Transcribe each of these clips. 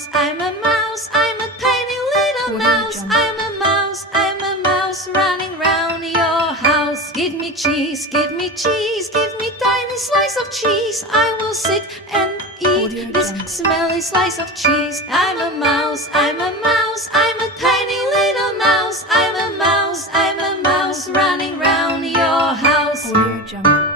mouse, I'm a mouse, I'm a tiny little mouse. I'm a mouse, I'm a mouse running round your house. Give me cheese, give me cheese, give me tiny slice of cheese. I will sit and eat this smelly slice of cheese. I'm a mouse, I'm a mouse, I'm a tiny little mouse. I'm a mouse, I'm a mouse running round your house. Audio Jungle.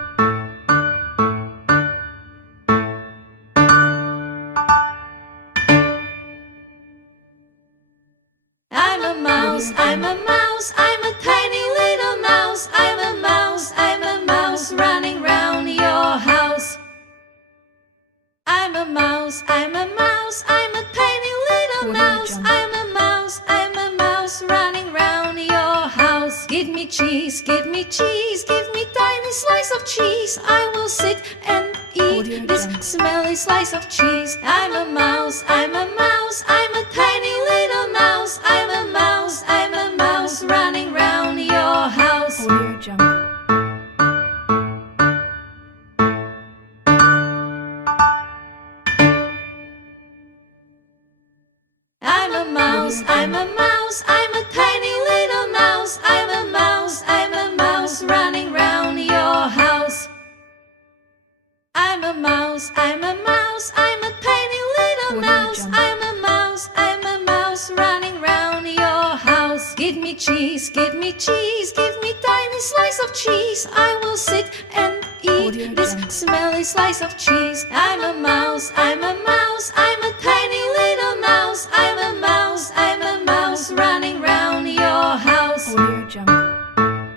I'm a mouse, I'm a mouse, I'm a tiny little mouse. I'm a mouse, I'm a mouse running round your house. I'm a mouse, I'm a mouse, I'm a tiny little mouse. I'm a mouse, I'm a mouse running round your house. Give me cheese, give me cheese, give me tiny slice of cheese. I will sit and eat this smelly slice of cheese. I'm a mouse, I'm a mouse, I'm a tiny little mouse. I'm a mouse, I'm a mouse running round your house. Audio Jungle. I'm a mouse, I'm a mouse, I'm a tiny little mouse. I'm a mouse, I'm a mouse running round your house. I'm a mouse, I'm a mouse, I'm a tiny little mouse. I'm a mouse, I'm a mouse running round your house. Give me cheese, give me cheese, give me tiny slice of cheese. I will sit and eat this smelly slice of cheese. I'm a mouse, I'm a mouse, I'm